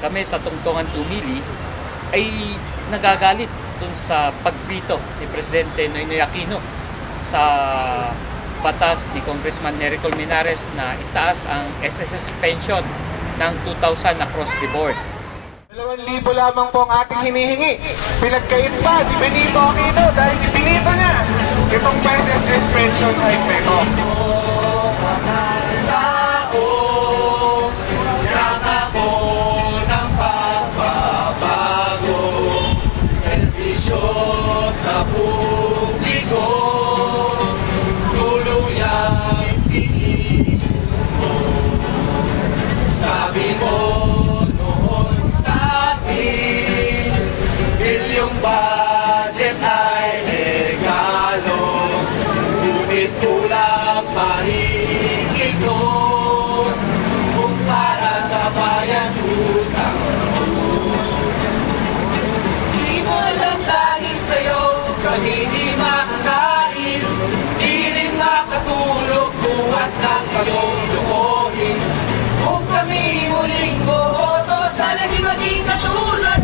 kami sa Tungtungan Tumili ay nagagalit dun sa pag-veto ni Presidente Noynoy Aquino sa batas ni Congressman Nery Colmenares na itaas ang SSS pension ng 2,000 across the board. 2,000 lamang po ang ating hinihingi. Pinagkait pa ni Benito Aquino dahil ibinito niya itong SSS pension hike na ito. Sa publiko, tuluyang tingin mo. Sabi mo noon sa akin, bilyong budget ay regalo, ngunit kulang pa rin ito kung para sa bayan utang. Hindi makakain, di rin makatulog, buhat ng iyong lukohin. Kung kami muling boto, sana di maging katulad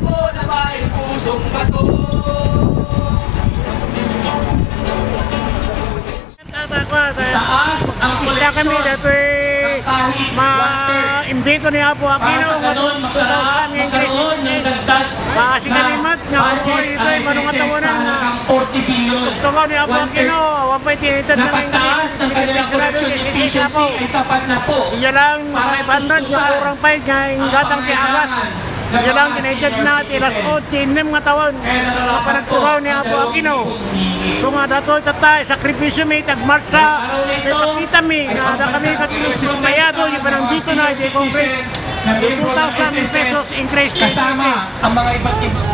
mo na may pusong bato. Taas ang Artista kami dito ma-imbito ni Apo Aquino matulog 2,000 ng English. Kasi kalimat nga po ito ay manong katawanan na tugtugaw ni Apo Aquino wapay tinitad ng English. ay sapat na po. Iya lang mga 500 sa kurang pay nga yung gatang tiagas. Iya lang tinitad na tilas o tinim nga tawon kapanagtugaw ni Apo Aquino. So nga dato tatay sakripisyo may tagmarsa may pakita mi nga na kami dismayado yung parang dito na di Congress 2,000 pesos increase Kasama ang mga iba't ibang